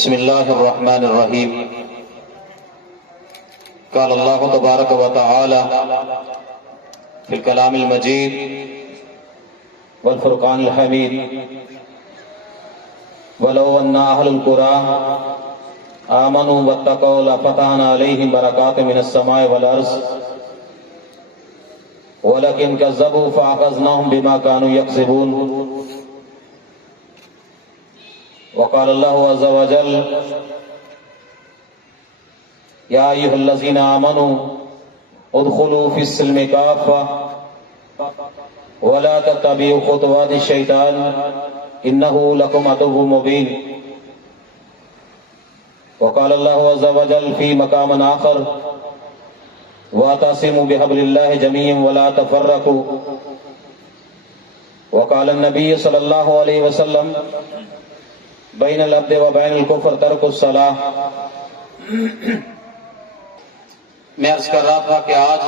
بسم اللہ الرحمن الرحیم۔ قال اللہ تبارک و تعالی فی الکلام المجید والفرقان الحمید ولو ان اہل القرى آمنوا واتقوا لفتحنا علیہم برکات من السماء والارض ولكن كذبوا فأخذناهم بما كانوا يكسبون۔ وقال الله عز وجل يا أيها الذين آمنوا ادخلوا في السلم كافة ولا تتبعوا خطوات الشيطان إنه لكم عدو مبين۔ وقال الله عز وجل في مقام آخر واعتصموا بحبل الله جميعا ولا تفرقوا۔ وقال النبي صلى الله عليه وسلم بین العبد و بین الکفر ترک الصلاۃ۔ میں عرض کر رہا تھا کہ آج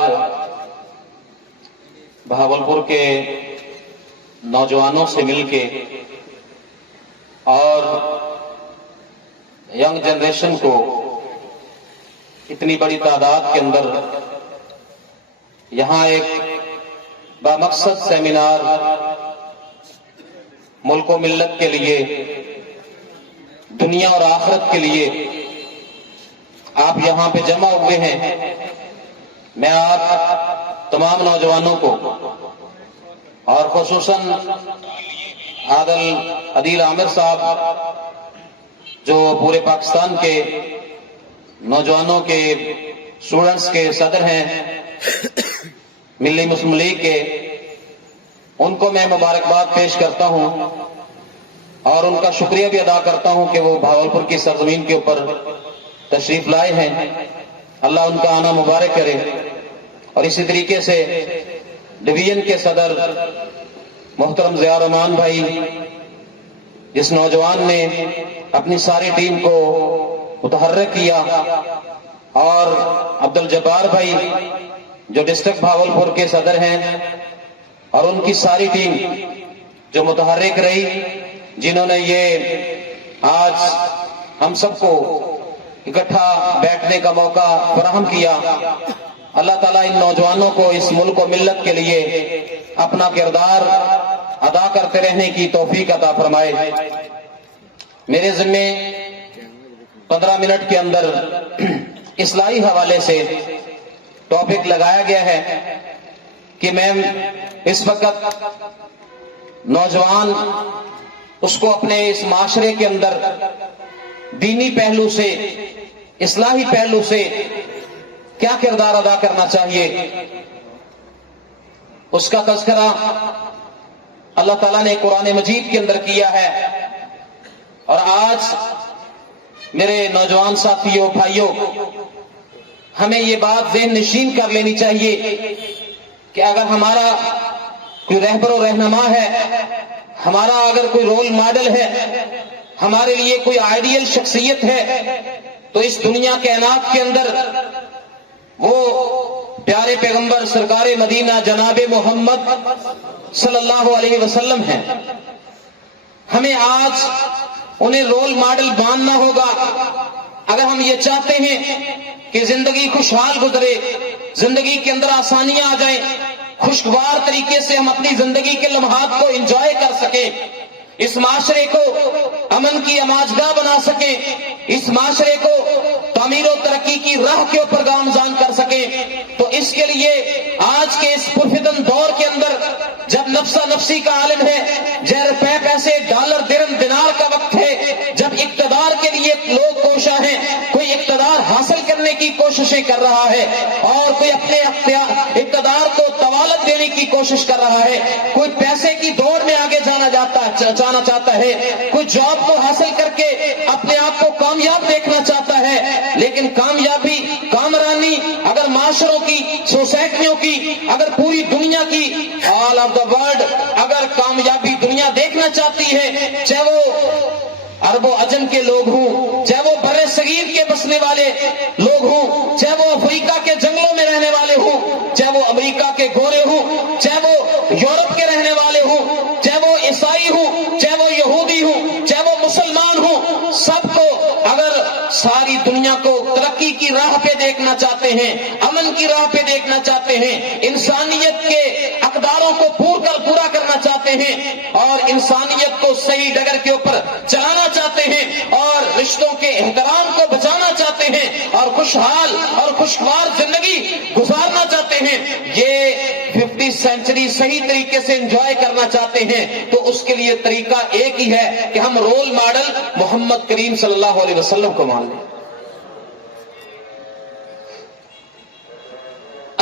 بہاولپور کے نوجوانوں سے مل کے اور ینگ جنریشن کو اتنی بڑی تعداد کے اندر یہاں ایک بامقصد سیمینار ملک و ملت کے لیے، دنیا اور آخرت کے لیے آپ یہاں پہ جمع ہوئے ہیں۔ میں آپ تمام نوجوانوں کو اور خصوصاً عادل عامر صاحب جو پورے پاکستان کے نوجوانوں کے اسٹوڈنٹس کے صدر ہیں ملی مسلم لیگ کے، ان کو میں مبارکباد پیش کرتا ہوں اور ان کا شکریہ بھی ادا کرتا ہوں کہ وہ بہاولپور کی سرزمین کے اوپر تشریف لائے ہیں۔ اللہ ان کا آنا مبارک کرے۔ اور اسی طریقے سے ڈویژن کے صدر محترم ضیاء الرحمان بھائی، جس نوجوان نے اپنی ساری ٹیم کو متحرک کیا، اور عبدالجبار بھائی جو ڈسٹرکٹ بہاولپور کے صدر ہیں، اور ان کی ساری ٹیم جو متحرک رہی، جنہوں نے یہ آج ہم سب کو اکٹھا بیٹھنے کا موقع فراہم کیا۔ اللہ تعالیٰ ان نوجوانوں کو اس ملک و ملت کے لیے اپنا کردار ادا کرتے رہنے کی توفیق عطا فرمائے۔ میرے ذمے 15 منٹ کے اندر اصلاحی حوالے سے ٹاپک لگایا گیا ہے کہ میں اس وقت نوجوان اس کو اپنے اس معاشرے کے اندر دینی پہلو سے، اصلاحی پہلو سے کیا کردار ادا کرنا چاہیے، اس کا تذکرہ اللہ تعالیٰ نے قرآن مجید کے اندر کیا ہے۔ اور آج میرے نوجوان ساتھیوں، بھائیوں، ہمیں یہ بات ذہن نشین کر لینی چاہیے کہ اگر ہمارا کوئی رہبر و رہنما ہے، ہمارا اگر کوئی رول ماڈل ہے، ہمارے لیے کوئی آئیڈیل شخصیت ہے، تو اس دنیا کائنات کے اندر وہ پیارے پیغمبر سرکار مدینہ جناب محمد صلی اللہ علیہ وسلم ہیں۔ ہمیں آج انہیں رول ماڈل ماننا ہوگا اگر ہم یہ چاہتے ہیں کہ زندگی خوشحال گزرے، زندگی کے اندر آسانیاں آ جائیں، خوشگوار طریقے سے ہم اپنی زندگی کے لمحات کو انجوائے کر سکیں، اس معاشرے کو امن کی اماجگاہ بنا سکیں، اس معاشرے کو تعمیر و ترقی کی راہ کے اوپر گامزن کر سکیں، تو اس کے لیے آج کے اس پرفتن دور کے اندر جب نفسا نفسی کا عالم ہے، زیر پے پیسے ڈالر درہم دینار کا وقت ہے، جب اقتدار کے لیے لوگ کوشاں ہیں، کوئی اقتدار حاصل کرنے کی کوششیں کر رہا ہے، اور کوئی اپنے اقتدار کو توالت دینے کی کوشش کر رہا ہے، کوئی پیسے کی دوڑ میں آگے جانا چاہتا ہے، کوئی جاب کو حاصل کر کے اپنے آپ کو کامیاب دیکھنا چاہتا ہے، لیکن کامیابی، کامرانی اگر معاشروں کی، سوسائٹیوں کی، اگر پوری دنیا کی، آل آف دا ورلڈ اگر کامیابی دنیا دیکھنا چاہتی ہے، چاہے وہ عرب و عجم کے لوگ ہوں، چاہے وہ بر صغیر کے بسنے والے لوگ ہوں، چاہے وہ افریقہ کے جنگلوں میں رہنے والے ہوں، چاہے وہ امریکہ کے گورے ہوں، چاہے وہ یورپ کے رہنے والے ہوں، چاہے وہ عیسائی ہوں، چاہے وہ یہودی ہوں، چاہے وہ مسلمان ہوں، سب کو کو ترقی کی راہ پہ دیکھنا چاہتے ہیں، امن کی راہ پہ دیکھنا چاہتے ہیں، انسانیت کے اقداروں کو پورا کرنا چاہتے ہیں اور انسانیت کو صحیح ڈگر کے اوپر چلانا چاہتے ہیں اور رشتوں کے احترام کو بچانا چاہتے ہیں اور خوشحال اور خوشگوار زندگی گزارنا چاہتے ہیں، یہ 50 سینچری صحیح طریقے سے انجوائے کرنا چاہتے ہیں، تو اس کے لیے طریقہ ایک ہی ہے کہ ہم رول ماڈل محمد کریم صلی اللہ علیہ وسلم کو مان لیں۔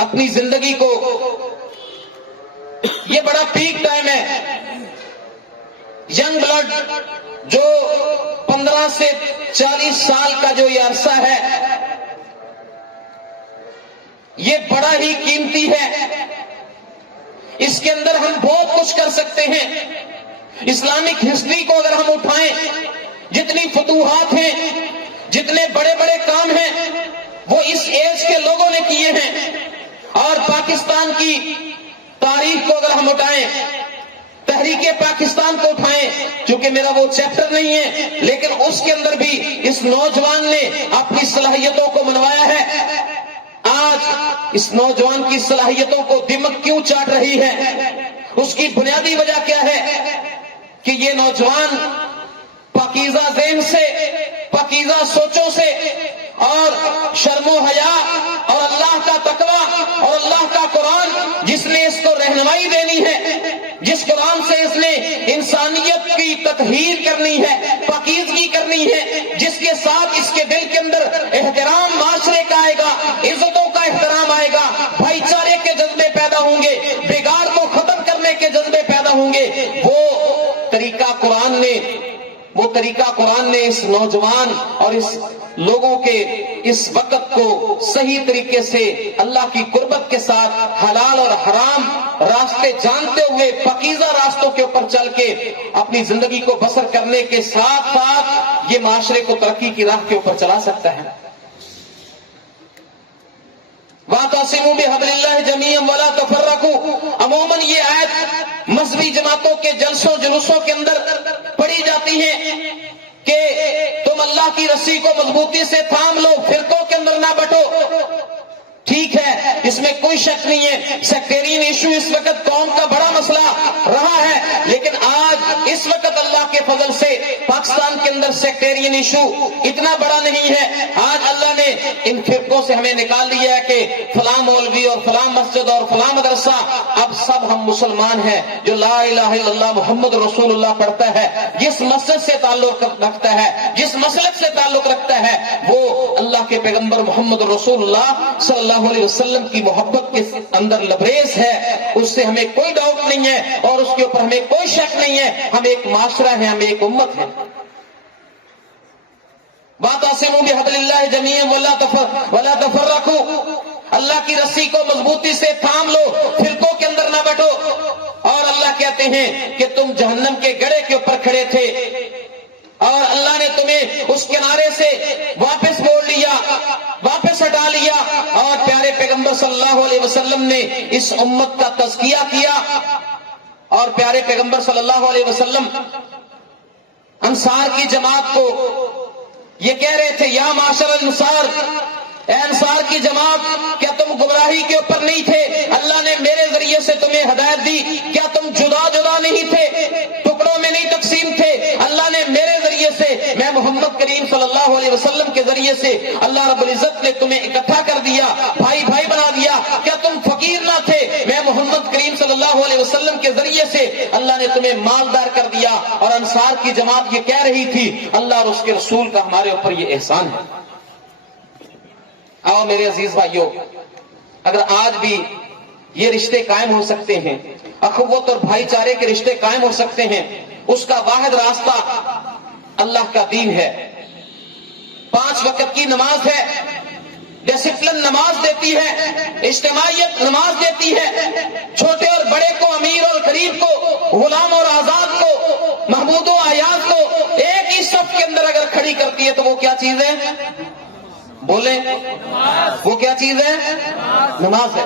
اپنی زندگی کو، یہ بڑا پیک ٹائم ہے، ینگ بلڈ جو 15 سے 40 سال کا جو یہ عرصہ ہے، یہ بڑا ہی قیمتی ہے، اس کے اندر ہم بہت کچھ کر سکتے ہیں۔ اسلامک ہسٹری کو اگر ہم اٹھائیں، جتنی فتوحات ہیں، جتنے بڑے بڑے کام ہیں، وہ اس ایج کے لوگوں نے کیے ہیں۔ اور پاکستان کی تاریخ کو اگر ہم اٹھائیں، تحریک پاکستان کو اٹھائیں، چونکہ میرا وہ چیپٹر نہیں ہے، لیکن اس کے اندر بھی اس نوجوان نے اپنی صلاحیتوں کو منوایا ہے۔ آج اس نوجوان کی صلاحیتوں کو دمک کیوں چاٹ رہی ہے؟ اس کی بنیادی وجہ کیا ہے کہ یہ نوجوان پاکیزہ ذہن سے، پاکیزہ سوچوں سے اور شرم و حیا اور اللہ کا تقوی اور اللہ کا قرآن جس نے اس کو رہنمائی دینی ہے، جس قرآن سے اس نے انسانیت کی تطہیر کرنی ہے، پاکیزگی کرنی ہے، جس کے ساتھ اس کے دل کے اندر احترام معاشرے کا آئے گا، عزتوں کا احترام آئے گا، بھائی چارے کے جذبے پیدا ہوں گے، بگاڑ کو ختم کرنے کے جذبے پیدا ہوں گے، وہ طریقہ قرآن نے اس نوجوان اور اس لوگوں کے اس وقت کو صحیح طریقے سے اللہ کی قربت کے ساتھ حلال اور حرام راستے جانتے ہوئے پاکیزہ راستوں کے اوپر چل کے اپنی زندگی کو بسر کرنے کے ساتھ ساتھ یہ معاشرے کو ترقی کی راہ کے اوپر چلا سکتا ہے۔ وَاعْتَصِمُوا بِحَبْلِ اللَّهِ جَمِيعًا وَلَا تَفَرَّقُوا، عموماً یہ آیت مذہبی جماعتوں کے جلسوں جلوسوں کے اندر پڑھی جاتی ہے کہ تم اللہ کی رسی کو مضبوطی سے تھام لو، فرقوں کے اندر نہ بٹو۔ ٹھیک ہے، اس میں کوئی شک نہیں ہے، سیکٹیرین ایشو اس وقت قوم کا بڑا مسئلہ رہا ہے، لیکن آج اس وقت اللہ کے فضل سے پاکستان کے اندر سیکٹیرین ایشو اتنا بڑا نہیں ہے۔ آج اللہ نے ان فرقوں سے ہمیں نکال دیا ہے کہ فلاں مولوی اور فلاں مسجد اور فلاں مدرسہ، اب سب ہم مسلمان ہیں۔ جو لا الہ الا اللہ محمد رسول اللہ پڑھتا ہے، جس مسجد سے تعلق رکھتا ہے، جس مسلک سے تعلق رکھتا ہے، وہ اللہ کے پیغمبر محمد رسول اللہ صلی اللہ علیہ وسلم کی محبت کے اندر لبریز ہے، اس سے ہمیں کوئی ڈاؤٹ نہیں ہے اور اس کے اوپر ہمیں کوئی شک نہیں ہے۔ ہم ایک معاشرہ ہیں، ہم ایک امت ہیں۔ وَاعْتَصِمُوا بِحَبْلِ اللَّهِ جَمِيعًا وَلَا تَفَرَّقُوا، اللہ کی رسی کو مضبوطی سے تھام لو، فرقوں کے اندر نہ بٹو۔ اور اللہ کہتے ہیں کہ تم جہنم کے گڑھے کے اوپر کھڑے تھے اور اللہ نے تمہیں اس کنارے سے واپس موڑ لیا، واپس ہٹا لیا، اور پیارے پیغمبر صلی اللہ علیہ وسلم نے اس امت کا تزکیہ کیا۔ اور پیارے پیغمبر صلی اللہ علیہ وسلم انصار کی جماعت کو یہ کہہ رہے تھے، یا معاشر الانصار، اے انصار کی جماعت، کیا تم گمراہی کے اوپر نہیں تھے؟ اللہ نے میرے ذریعے سے تمہیں ہدایت دی، کیا تم جدا جدا نہیں تھے، ٹکڑوں میں نہیں تقسیم تھے؟ اللہ نے میرے ذریعے سے، میں محمد کریم صلی اللہ علیہ وسلم کے ذریعے سے اللہ رب العزت نے تمہیں اکٹھا کر دیا، بھائی بھائی بنا دیا۔ کیا تم فقیر نہ تھے؟ میں محمد کریم صلی اللہ علیہ وسلم کے ذریعے سے اللہ نے تمہیں مالدار کر دیا۔ اور انصار کی جماعت یہ کہہ رہی تھی، اللہ اور اس کے رسول کا ہمارے اوپر یہ احسان ہے۔ آؤ میرے عزیز بھائیوں، اگر آج بھی یہ رشتے قائم ہو سکتے ہیں، اخوت اور بھائی چارے کے رشتے قائم ہو سکتے ہیں، اس کا واحد راستہ اللہ کا دین ہے۔ 5 وقت کی نماز ہے، ڈسپلن نماز دیتی ہے، اجتماعیت نماز دیتی ہے، چھوٹے اور بڑے کو، امیر اور غریب کو، غلام اور آزاد کو، محمود و عیاض کو ایک ہی صف کے اندر اگر کھڑی کرتی ہے تو وہ کیا چیز ہے؟ بولیں، وہ کیا چیز ہے؟ نماز ہے۔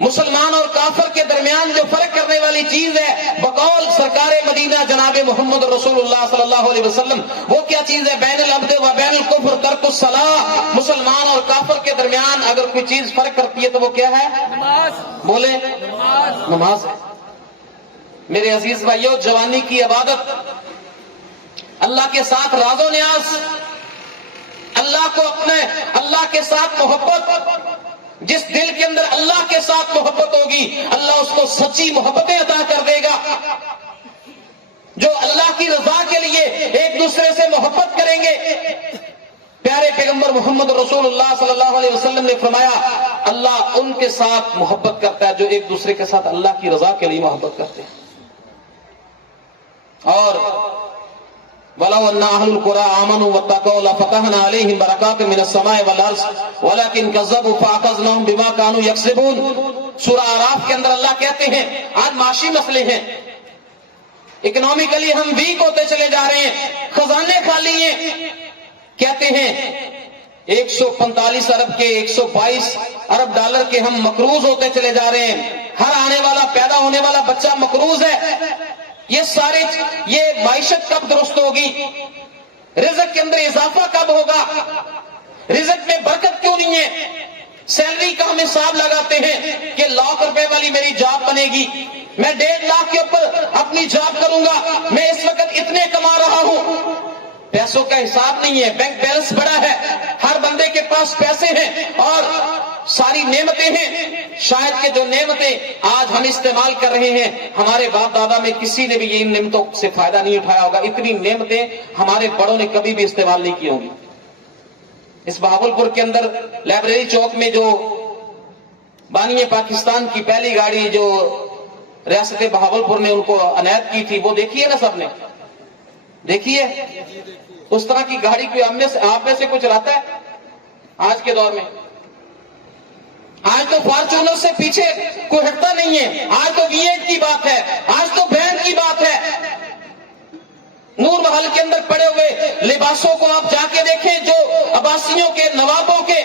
مسلمان اور کافر کے درمیان جو فرق کرنے والی چیز ہے بقول سرکار مدینہ جناب محمد رسول اللہ صلی اللہ علیہ وسلم، وہ کیا چیز ہے؟ بین العبد و بین الکفر ترک الصلاۃ۔ مسلمان اور کافر کے درمیان اگر کوئی چیز فرق کرتی ہے تو وہ کیا ہے؟ نماز۔ بولے نماز ہے۔ میرے عزیز بھائیو، جوانی کی عبادت، اللہ کے ساتھ راز و نیاز، اللہ کو اپنے اللہ کے ساتھ محبت، جس دل کے اندر اللہ کے ساتھ محبت ہوگی اللہ اس کو سچی محبتیں عطا کر دے گا۔ جو اللہ کی رضا کے لیے ایک دوسرے سے محبت کریں گے، پیارے پیغمبر محمد رسول اللہ صلی اللہ علیہ وسلم نے فرمایا اللہ ان کے ساتھ محبت کرتا ہے جو ایک دوسرے کے ساتھ اللہ کی رضا کے لیے محبت کرتے ہیں۔ اور وَلَوْ أَنَّ أَهْلُ الْقُرَىٰ آمَنُوا وَاتَّقَوْا لَفَتَحْنَا عَلَيْهِمْ بَرَكَاتٍ مِّنَ السَّمَاءِ وَالْأَرْضِ وَلَٰكِن كَذَّبُوا فَأَخَذْنَاهُم بِمَا كَانُوا يَكْسِبُونَ۔ سورہ اعراف کے اندر اللہ کہتے ہیں آج معاشی مسئلے ہیں، اکنامکلی ہم ویک ہوتے چلے جا رہے ہیں، خزانے خالی ہیں، کہتے ہیں 145 ارب کے 122 ارب ڈالر کے ہم مقروض ہوتے چلے جا رہے ہیں، ہر آنے والا پیدا ہونے والا بچہ مقروض ہے۔ یہ معیشت کب درست ہوگی؟ رزق کے اندر اضافہ کب ہوگا؟ رزق میں برکت کیوں نہیں ہے؟ سیلری کا ہم حساب لگاتے ہیں کہ ₹1,00,000 والی میری جاب بنے گی، میں 1.5 لاکھ کے اوپر اپنی جاب کروں گا، میں اس وقت اتنے کما رہا ہوں۔ پیسوں کا حساب نہیں ہے، بینک بیلنس بڑا ہے، ہر بندے کے پاس پیسے ہیں اور ساری نعمتیں ہیں، شاید کہ جو نعمتیں آج ہم استعمال کر رہے ہیں ہمارے باپ دادا میں کسی نے بھی ان نعمتوں سے فائدہ نہیں اٹھایا ہوگا، اتنی نعمتیں ہمارے بڑوں نے کبھی بھی استعمال نہیں کی ہوں گی۔ اس بہاول پور کے اندر لائبریری چوک میں جو بانی پاکستان کی پہلی گاڑی جو ریاست بہاول پور نے ان کو عنایت کی تھی وہ دیکھی ہے نا، سب نے دیکھی ہے؟ اس طرح کی گاڑی کوئی آپ میں سے کوئی چلاتا ہے آج کے دور میں؟ آج تو فارچونر سے پیچھے کوئی ہٹتا نہیں ہے، آج تو V8 کی بات ہے، آج تو بین کی بات ہے۔ نور محل کے اندر پڑے ہوئے لباسوں کو آپ جا کے دیکھیں، جو عباسیوں کے نوابوں کے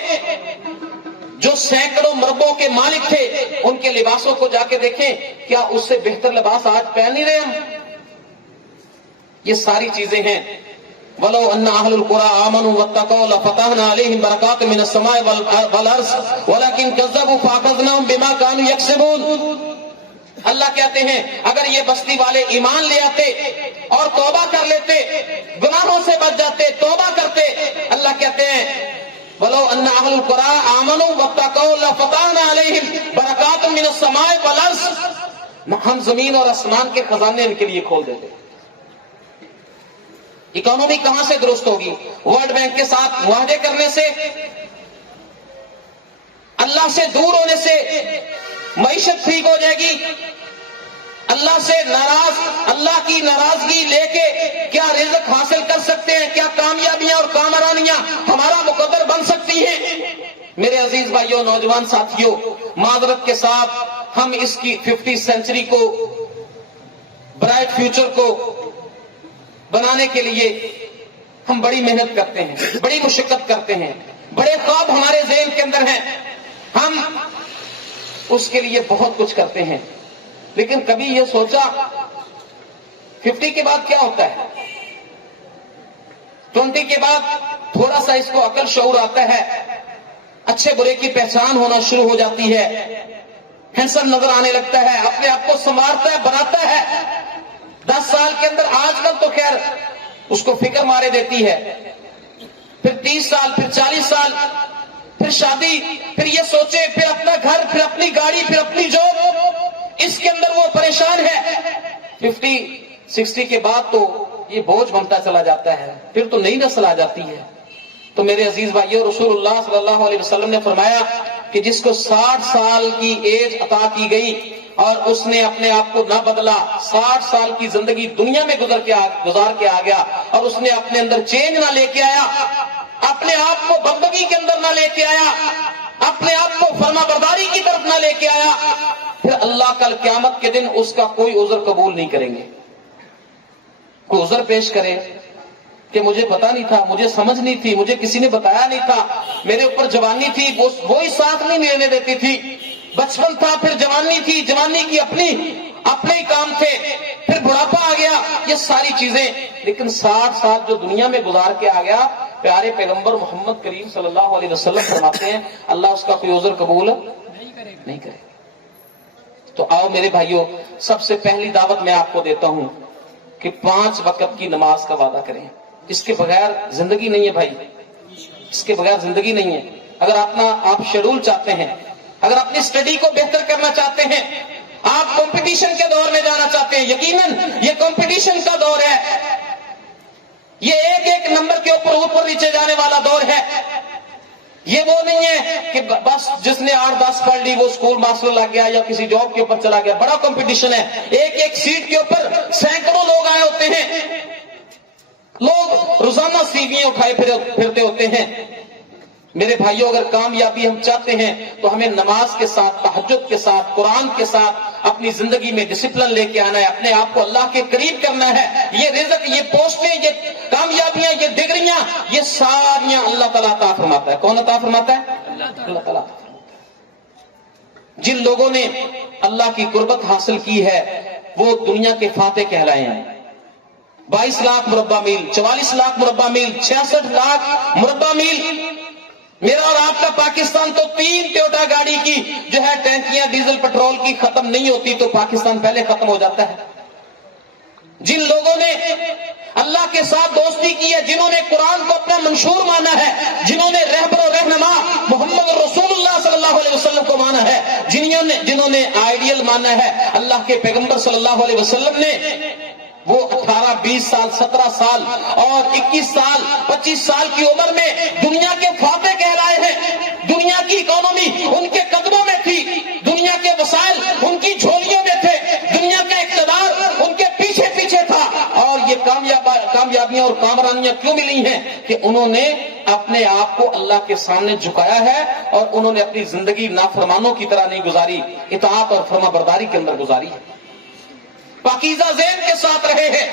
جو سینکڑوں مربوں کے مالک تھے ان کے لباسوں کو جا کے دیکھیں، کیا اس سے بہتر لباس آج پہن نہیں رہے ہم؟ یہ ساری چیزیں ہیں۔ وَلَوْ أَنَّ أَهْلُ الْقُرَىٰ آمَنُوا وَاتَّقَوْا لَفَتَحْنَا عَلَيْهِمْ بَرَكَاتٍ مِّنَ السَّمَاءِ وَالْأَرْضِ وَلَٰكِن كَذَّبُوا فَأَخَذْنَاهُم بِمَا كَانُوا يَكْسِبُونَ۔ اللہ کہتے ہیں اگر یہ بستی والے ایمان لے آتے اور توبہ کر لیتے، گناہوں سے بچ جاتے، توبہ کرتے، اللہ کہتے ہیں وَلَوْ أَنَّ أَهْلُ الْقُرَىٰ آمَنُوا وَاتَّقَوْا لَفَتَحْنَا عَلَيْهِمْ بَرَكَاتٍ مِّنَ السَّمَاءِ وَالْأَرْضِ، ہم زمین اور آسمان کے خزانے ان کے لیے کھول دیتے۔ اکانومی کہاں سے درست ہوگی؟ ورلڈ بینک کے ساتھ معاہدے کرنے سے، اللہ سے دور ہونے سے معیشت ٹھیک ہو جائے گی۔ اللہ سے ناراض، اللہ کی ناراضگی لے کے کیا رزق حاصل کر سکتے ہیں؟ کیا کامیابیاں اور کامرانیاں ہمارا مقدر بن سکتی ہیں؟ میرے عزیز بھائیوں، نوجوان ساتھیوں، معذرت کے ساتھ ہم اس کی 50 سینچری کو، برائٹ فیوچر کو بنانے کے لیے ہم بڑی محنت کرتے ہیں، بڑی مشقت کرتے ہیں، بڑے خواب ہمارے ذہن کے اندر ہیں، ہم اس کے لیے بہت کچھ کرتے ہیں، لیکن کبھی یہ سوچا 50 کے بعد کیا ہوتا ہے؟ 20 کے بعد تھوڑا سا اس کو عقل شعور آتا ہے، اچھے برے کی پہچان ہونا شروع ہو جاتی ہے، ہینڈسم نظر آنے لگتا ہے، اپنے آپ کو سنوارتا ہے، بناتا ہے۔ 10 سال کے اندر آج کل تو خیر اس کو فکر مارے دیتی ہے، پھر 30 سال، پھر 40 سال، پھر شادی، پھر یہ سوچے، پھر اپنا گھر، پھر اپنی گاڑی، پھر اپنی جاب، اس کے اندر وہ پریشان ہے۔ 50-60 کے بعد تو یہ بوجھ بنتا چلا جاتا ہے، پھر تو نئی نسل آ جاتی ہے۔ تو میرے عزیز بھائیو، رسول اللہ صلی اللہ علیہ وسلم نے فرمایا کہ جس کو 60 سال کی ایج عطا کی گئی اور اس نے اپنے آپ کو نہ بدلا، 60 سال کی زندگی دنیا میں گزار کے آ گیا اور اس نے اپنے اندر چینج نہ لے کے آیا، اپنے آپ کو بندگی کے اندر نہ لے کے آیا، اپنے آپ کو فرما برداری کی طرف نہ لے کے آیا، پھر اللہ کل قیامت کے دن اس کا کوئی عذر قبول نہیں کریں گے۔ کوئی عذر پیش کرے کہ مجھے پتا نہیں تھا، مجھے سمجھ نہیں تھی، مجھے کسی نے بتایا نہیں تھا، میرے اوپر جوانی تھی وہی ساتھ نہیں لینے دیتی تھی، بچپن تھا، پھر جوانی تھی، جوانی کی اپنے ہی کام تھے، پھر بڑھاپا آ گیا، یہ ساری چیزیں، لیکن 60 سال جو دنیا میں گزار کے آ گیا، پیارے پیغمبر محمد کریم صلی اللہ علیہ وسلم فرماتے ہیں اللہ اس کا کوئی عذر قبول نہیں کرے. تو آؤ میرے بھائیوں، سب سے پہلی دعوت میں آپ کو دیتا ہوں کہ 5 وقت کی نماز کا وعدہ کریں. اس کے بغیر زندگی نہیں ہے بھائی، اس کے بغیر زندگی نہیں ہے. اگر آپ شیڈول چاہتے ہیں، اگر اپنی اسٹڈی کو بہتر کرنا چاہتے ہیں، آپ کمپٹیشن کے دور میں جانا چاہتے ہیں، یقیناً یہ کمپٹیشن کا دور ہے، یہ ایک نمبر کے اوپر نیچے جانے والا دور ہے. یہ وہ نہیں ہے کہ بس جس نے 8-10 پڑھ لی وہ اسکول ماسٹر لگ گیا یا کسی جاب کے اوپر چلا گیا. بڑا کمپٹیشن ہے، ایک سیٹ کے اوپر سینکڑوں لوگ آئے ہوتے ہیں، لوگ روزانہ سیویاں اٹھائے پھرتے ہوتے ہیں. میرے بھائیوں، اگر کامیابی ہم چاہتے ہیں تو ہمیں نماز کے ساتھ، تہجد کے ساتھ، قرآن کے ساتھ اپنی زندگی میں ڈسپلن لے کے آنا ہے، اپنے آپ کو اللہ کے قریب کرنا ہے. یہ رزق، یہ پوسٹیں، یہ کامیابیاں، یہ ڈگریاں، یہ ساریاں اللہ تعالیٰ عطا فرماتا ہے. کون عطا فرماتا ہے؟ اللہ تعالیٰ. جن لوگوں نے اللہ کی قربت حاصل کی ہے وہ دنیا کے فاتح کہلائے ہیں. 22 لاکھ مربع میل، 44 لاکھ مربع میل، 66 لاکھ مربع میل. میرا اور آپ کا پاکستان تو 3 ٹویوٹا گاڑی کی جو ہے ٹینکیاں ڈیزل پٹرول کی ختم نہیں ہوتی تو پاکستان پہلے ختم ہو جاتا ہے. جن لوگوں نے اللہ کے ساتھ دوستی کی ہے، جنہوں نے قرآن کو اپنا منشور مانا ہے، جنہوں نے رہبر و رہنما محمد رسول اللہ صلی اللہ علیہ وسلم کو مانا ہے، جنہوں نے آئیڈیل مانا ہے اللہ کے پیغمبر صلی اللہ علیہ وسلم نے، وہ 18 20 سال 17 سال اور 21 سال 25 سال کی عمر میں دنیا کے فاتح کہلائے ہیں. دنیا کی اکانومی ان کے قدموں میں تھی، دنیا کے وسائل ان کی جھولیوں میں تھے، دنیا کا اقتدار ان کے پیچھے پیچھے تھا. اور یہ کامیابیاں اور کامرانیاں کیوں ملی ہیں کہ انہوں نے اپنے آپ کو اللہ کے سامنے جھکایا ہے اور انہوں نے اپنی زندگی نافرمانوں کی طرح نہیں گزاری، اطاعت اور فرما برداری کے اندر گزاری ہے، پاکیزہ ذہن کے ساتھ رہے ہیں.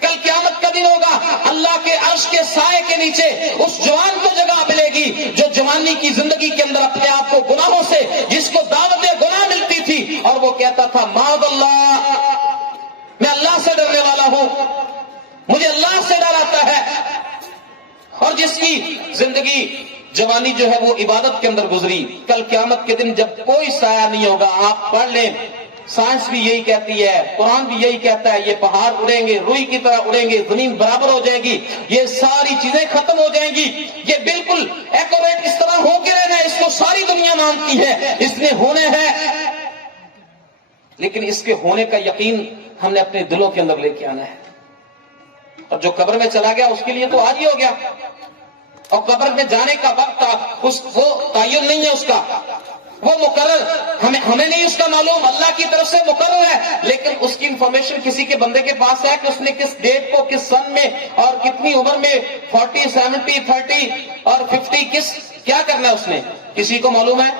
کل قیامت کا دن ہوگا، اللہ کے عرش کے سائے کے نیچے اس جوان کو جگہ ملے گی جو جوانی کی زندگی کے اندر اپنے آپ کو گناہوں سے، جس کو دعوت گناہ ملتی تھی اور وہ کہتا تھا معاذ اللہ، میں اللہ سے ڈرنے والا ہوں، مجھے اللہ سے ڈر آتا ہے. اور جس کی زندگی جوانی جو ہے وہ عبادت کے اندر گزری، کل قیامت کے دن جب کوئی سایہ نہیں ہوگا. آپ پڑھ لیں، سائنس بھی یہی کہتی ہے، قرآن بھی یہی کہتا ہے، یہ پہاڑ اڑیں گے، روئی کی طرح اڑیں گے، زمین برابر ہو جائے گی، یہ ساری چیزیں ختم ہو جائیں گی. یہ بالکل ایکوریٹ اس طرح ہو کے رہنا ہے، اس کو ساری دنیا مانتی ہے، اس نے ہونے ہے. لیکن اس کے ہونے کا یقین ہم نے اپنے دلوں کے اندر لے کے آنا ہے. اور جو قبر میں چلا گیا اس کے لیے تو آج ہی ہو گیا، اور قبر میں جانے کا وقت تھا وہ تعین نہیں ہے اس کا، وہ مقرر، ہمیں نہیں اس کا معلوم، اللہ کی طرف سے مقرر ہے. لیکن اس کی انفارمیشن کسی کے بندے کے پاس ہے کہ اس نے کس ڈیٹ کو، کس سن میں اور کتنی عمر میں 40 70 30 اور 50 کیا کرنا ہے اس نے، کسی کو معلوم ہے؟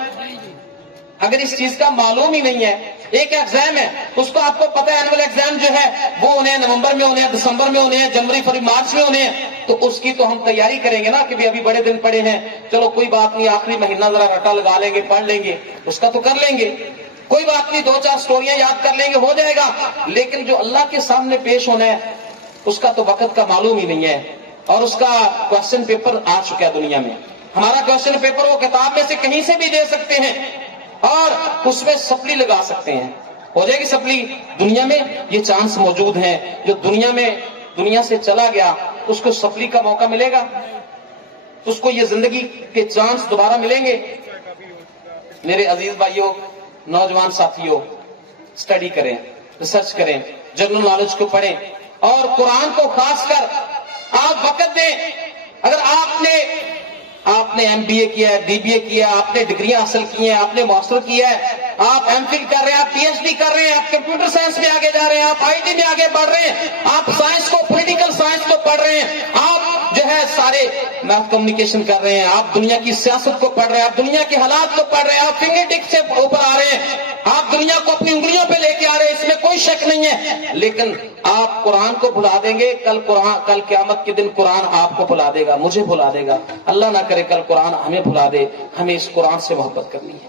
اگر اس چیز کا معلوم ہی نہیں ہے، ایک ایگزام ہے اس کو آپ کو پتا ہے، اینول ایگزام جو ہے وہ ہونے ہیں نومبر میں، ہونے ہیں دسمبر میں، ہونے ہیں جنوری فروری مارچ میں ہونے ہیں، تو اس کی تو ہم تیاری کریں گے نا کہ ابھی بڑے دن پڑے ہیں، چلو کوئی بات نہیں، آخری مہینہ ذرا رٹا لگا لیں گے، پڑھ لیں گے، اس کا تو کر لیں گے، کوئی بات نہیں، 2-4 سٹوریاں یاد کر لیں گے، ہو جائے گا. لیکن جو اللہ کے سامنے پیش ہونا ہے اس کا تو وقت کا معلوم ہی نہیں ہے. اور اس کا کوشچن پیپر آ چکا ہے دنیا میں. ہمارا کوشچن پیپر وہ کتاب میں سے کہیں سے بھی دے سکتے ہیں اور اس میں سپلی لگا سکتے ہیں، ہو جائے گی سپلی. دنیا میں یہ چانس موجود ہیں، جو دنیا سے چلا گیا اس کو سپلی کا موقع ملے گا، اس کو یہ زندگی کے چانس دوبارہ ملیں گے. میرے عزیز بھائیوں، نوجوان ساتھیوں، اسٹڈی کریں، ریسرچ کریں، جنرل نالج کو پڑھیں اور قرآن کو خاص کر آپ وقت دیں. اگر آپ نے ایم بی اے کیا ہے، بی بی اے کیا ہے، آپ نے ڈگریاں حاصل کی ہیں، آپ نے ماسٹر کیا ہے، آپ ایم فل کر رہے ہیں، آپ پی ایچ ڈی کر رہے ہیں، آپ کمپیوٹر سائنس میں آگے جا رہے ہیں، آپ آئی ٹی میں آگے بڑھ رہے ہیں، آپ سائنس کو، پولیٹیکل سائنس کو پڑھ رہے ہیں، آپ جو ہے سارے میتھ کمیونیکیشن کر رہے ہیں، آپ دنیا کی سیاست کو پڑھ رہے ہیں، آپ دنیا کے حالات کو پڑھ رہے ہیں، آپ فنگر ٹپ سے اوپر آ رہے ہیں، آپ دنیا کو اپنی انگلیوں پہ لے کے آ رہے ہیں، اس میں کوئی شک نہیں ہے. لیکن آپ قرآن کو بھلا دیں گے، کل قیامت کے دن قرآن آپ کو بھلا دے گا، مجھے بھلا دے گا. اللہ نہ کرے کل قرآن ہمیں بھلا دے. ہمیں اس قرآن سے محبت کرنی ہے.